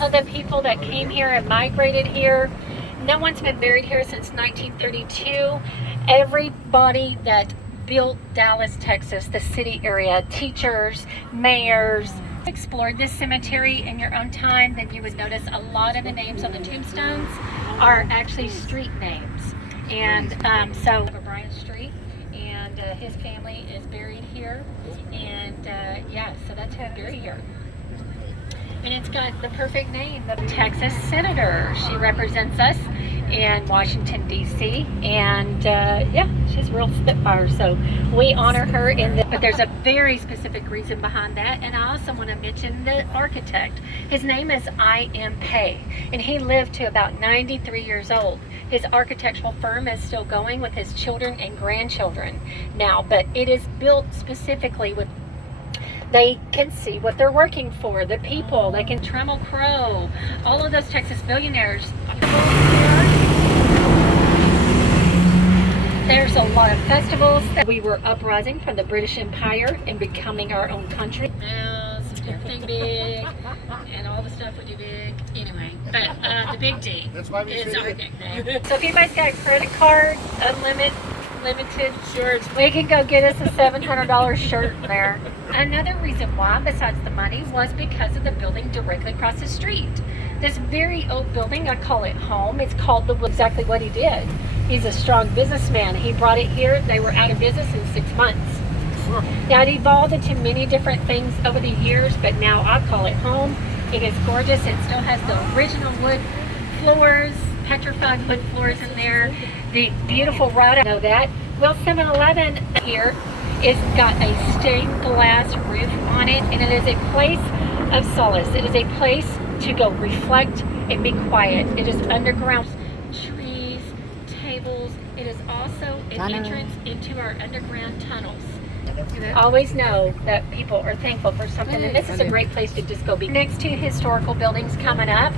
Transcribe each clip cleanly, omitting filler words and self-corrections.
of the people that came here and migrated here, no one's been buried here since 1932. Everybody that built Dallas, Texas, the city area, teachers, mayors, explored this cemetery in your own time, then you would notice a lot of the names on the tombstones are actually street names. And so O'Brien Street, and his family is buried here. And yeah, so that's who I buried here. And it's got the perfect name, the Texas Senator. She represents us in Washington, D.C. And yeah, she's a real spitfire. So we honor her in the, but there's a very specific reason behind that. And I also want to mention the architect. His name is I.M. Pei, and he lived to about 93 years old. His architectural firm is still going with his children and grandchildren now, but it is built specifically with, they can see what they're working for, the people, they can Trammell Crow, all of those Texas billionaires. There's a lot of festivals. We were uprising from the British Empire and becoming our own country. Everything big, and all the stuff we do big. Anyway, but the big D is our nickname. So if anybody's got a credit card, limited shirts, we can go get us a $700 shirt there. Another reason why, besides the money, was because of the building directly across the street. This very old building, I call it home. It's called the, exactly what he did. He's a strong businessman. He brought it here. They were out of business in 6 months. Now it evolved into many different things over the years, but now I call it home. It is gorgeous. It still has the original wood floors, petrified wood floors in there. The beautiful rod, I know that. Well, 7-Eleven here is got a stained glass roof on it, and it is a place of solace. It is a place to go reflect and be quiet. It is underground, trees, tables. It is also an entrance into our underground tunnels. Always know that people are thankful for something, and this is a great place to just go be. Next two historical buildings coming up.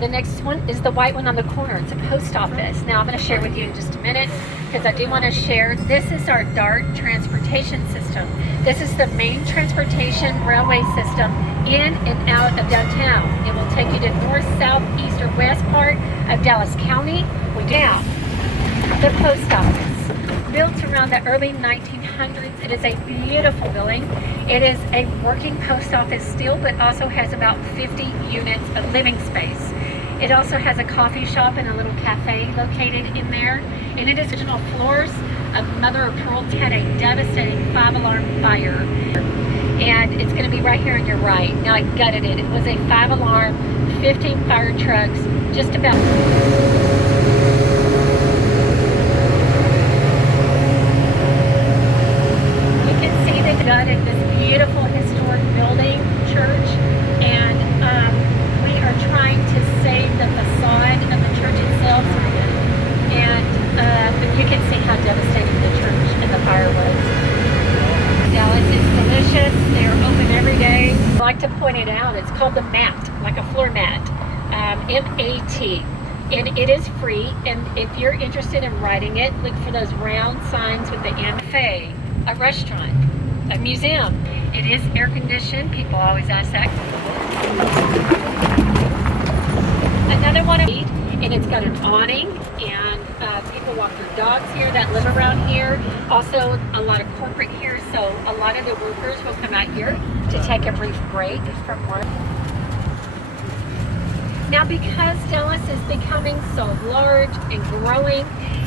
The next one is the white one on the corner. It's a post office. Now I'm going to share with you in just a minute, because I do want to share. This is our DART transportation system. This is the main transportation railway system in and out of downtown. It will take you to north, south, east, or west part of Dallas County. We do now the post office, built around the early 1900s. It is a beautiful building. It is a working post office still, but also has about 50 units of living space. It also has a coffee shop and a little cafe located in there. And it is original floors of mother of pearl. Had a devastating 5-alarm fire. And it's going to be right here on your right. Now I gutted it. It was a 5-alarm, 15 fire trucks, just about. Gutted this beautiful historic building, church, and we are trying to save the facade of the church itself. And you can see how devastating the church and the fire was. Dallas is delicious. They are open every day. I like to point it out. It's called the MAT, like a floor mat, M-A-T. And it is free. And if you're interested in writing it, look for those round signs with the M-F-A, a restaurant, a museum. It is air conditioned. People always ask that. Another one, and it's got an awning, and people walk their dogs here that live around here. Also, a lot of corporate here, so a lot of the workers will come out here to take a brief break from work. Now, because Dallas is becoming so large and growing,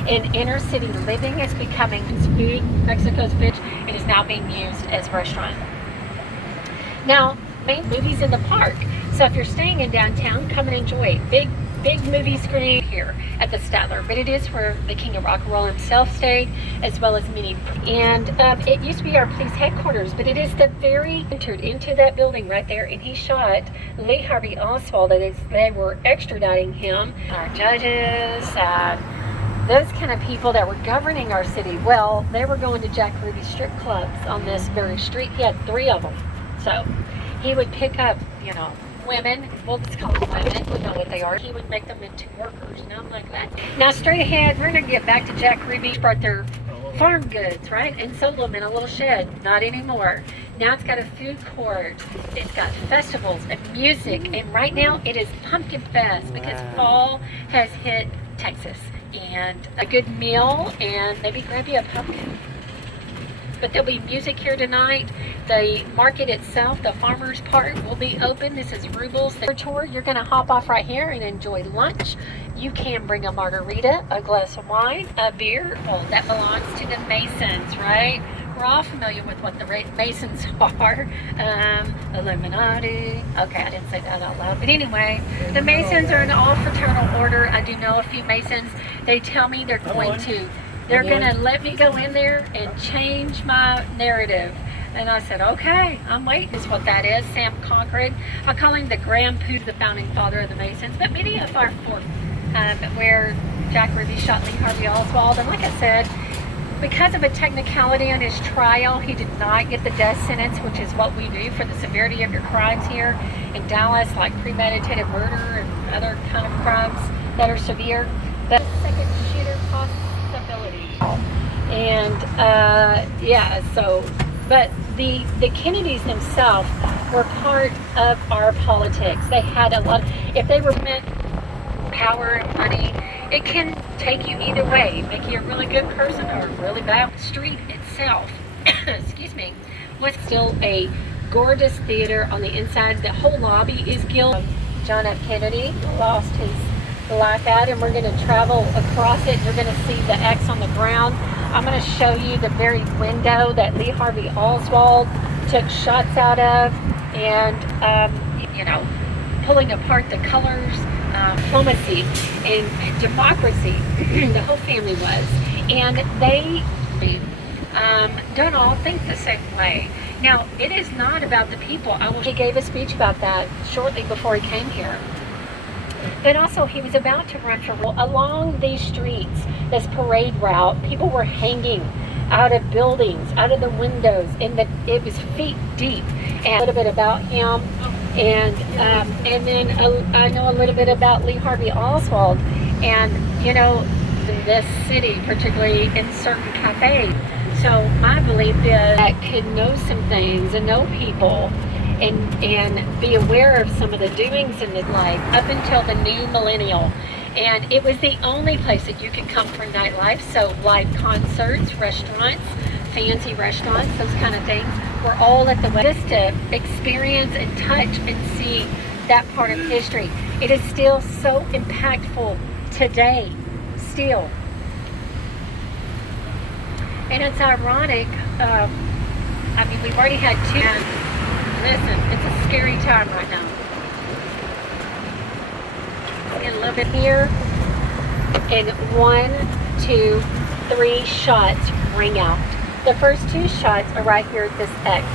and inner city living is becoming food, Mexico's fish, it is now being used as a restaurant. Now, main movies in the park. So if you're staying in downtown, come and enjoy it. Big movie screen here at the Statler, but it is where the King of Rock and Roll himself stayed, as well as many. And it used to be our police headquarters, but it is the very entered into that building right there, and he shot Lee Harvey Oswald. They were extraditing him. Our judges, those kind of people that were governing our city, well, they were going to Jack Ruby strip clubs on this very street. He had 3 of them. So he would pick up, women, we'll just call them women, we know what they are. He would make them into workers, like that. Now straight ahead, we're going to get back to Jack Ruby, brought their farm goods, right? And sold them in a little shed. Not anymore. Now it's got a food court. It's got festivals and music. And right now it is Pumpkin Fest because fall has hit Texas. And a good meal and maybe grab you a pumpkin. But there'll be music here tonight. The market itself, the farmer's part, will be open. This is Rubel's tour. You're going to hop off right here and enjoy lunch. You can bring a margarita, a glass of wine, a beer. Well, that belongs to the Masons, right? We're all familiar with what the Masons are. Illuminati. Okay, I didn't say that out loud. But anyway, the Masons are an all-fraternal order. I do know a few Masons. They tell me they're going to let me go in there and change my narrative. And I said, okay, I'm waiting. Is what that is. Sam Concord. I call him the Grand Poo, the founding father of the Masons. But many of our where Jack Ruby shot Lee Harvey Oswald. And like I said, because of a technicality on his trial, he did not get the death sentence, which is what we do for the severity of your crimes here in Dallas, like premeditated murder and other kind of crimes that are severe. The second shooter possibility. And but the Kennedys themselves were part of our politics. They had a lot, if they were meant power and money, it can take you either way, make you a really good person or a really bad. The street itself, excuse me, was still a gorgeous theater on the inside. The whole lobby is gilded. John F. Kennedy lost his life at, and we're going to travel across it. You're going to see the X on the ground. I'm going to show you the very window that Lee Harvey Oswald took shots out of, and pulling apart the colors, diplomacy and democracy. The whole family was, and they don't all think the same way. Now, it is not about the people. He gave a speech about that shortly before he came here. But also, he was about to run for along these streets, this parade route. People were hanging out of buildings, out of the windows, and it was feet deep. And a little bit about him, and then I know a little bit about Lee Harvey Oswald, and in this city, particularly in certain cafes. So my belief is that could know some things and know people. And be aware of some of the doings in his life up until the new millennial. And it was the only place that you could come for nightlife. So live concerts, restaurants, fancy restaurants, those kind of things were all at the just to experience and touch and see that part of history. It is still so impactful today, still. And it's ironic, we've already had two. Listen, it's a scary time right now. Get a little bit here, and 1, 2, 3 shots ring out. The first 2 shots are right here at this X.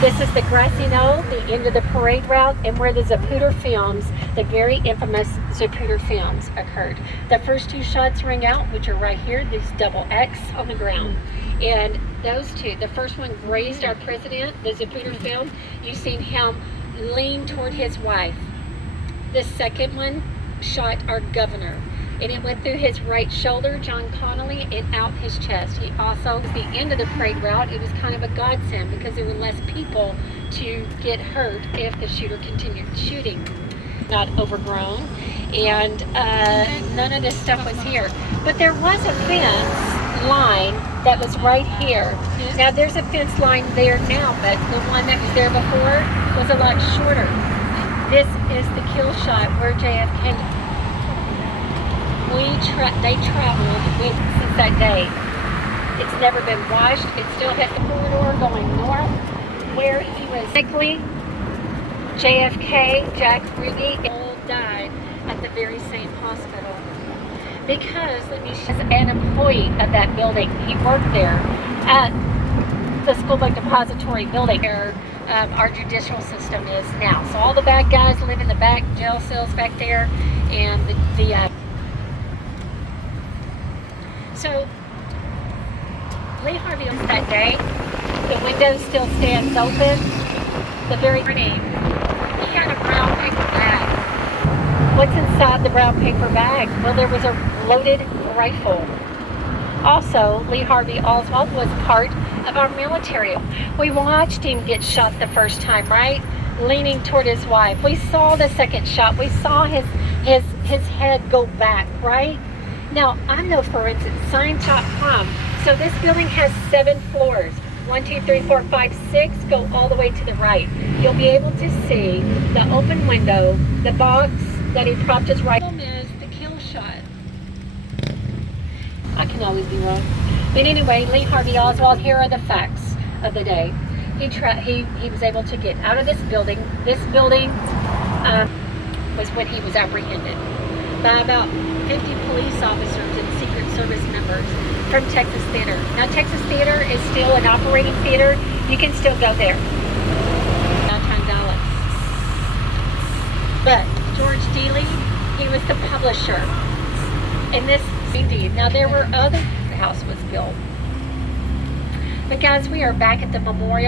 This is the grassy knoll, the end of the parade route, and where the Zapruder films, the very infamous Zapruder films, occurred. The first 2 shots ring out, which are right here, this double X on the ground. And those 2, the first one grazed our president, the Zapruder film. You've seen him lean toward his wife. The second one shot our governor, and it went through his right shoulder, John Connally, and out his chest. He also, at the end of the parade route, it was kind of a godsend because there were less people to get hurt if the shooter continued shooting. Not overgrown, and none of this stuff was here. But there was a fence line that was right here. Now there's a fence line there now, but the one that was there before was a lot shorter. This is the kill shot where JFK. They traveled since that day. It's never been washed. It still hit the corridor going north, where he was sickly. JFK, Jack Ruby, all died at the very same hospital. Because, as an employee of that building, he worked there at the School Book Depository building where our judicial system is now. So all the bad guys live in the back jail cells back there, and so Lee Harvey was that day. The window still stands open. The very name. He had a brown paper bag. What's inside the brown paper bag? Well, there was a loaded rifle. Also, Lee Harvey Oswald was part of our military. We watched him get shot the first time, right? Leaning toward his wife. We saw the second shot. We saw his head go back, right? Now, I'm no forensic scientist, so this building has 7 floors. 1, 2, 3, 4, 5, 6 go all the way to the right. You'll be able to see the open window, the box that he propped his rifle is, the kill shot. I can always be wrong. But anyway, Lee Harvey Oswald, here are the facts of the day. He was able to get out of this building. This building was when he was apprehended by about 50 police officers and Secret Service members from Texas Theater. Now, Texas Theater is still an operating theater. You can still go there. Downtown Dallas. But George Dealey, he was the publisher. And this, indeed. Now, there were other, the house was built. But guys, we are back at the memorial.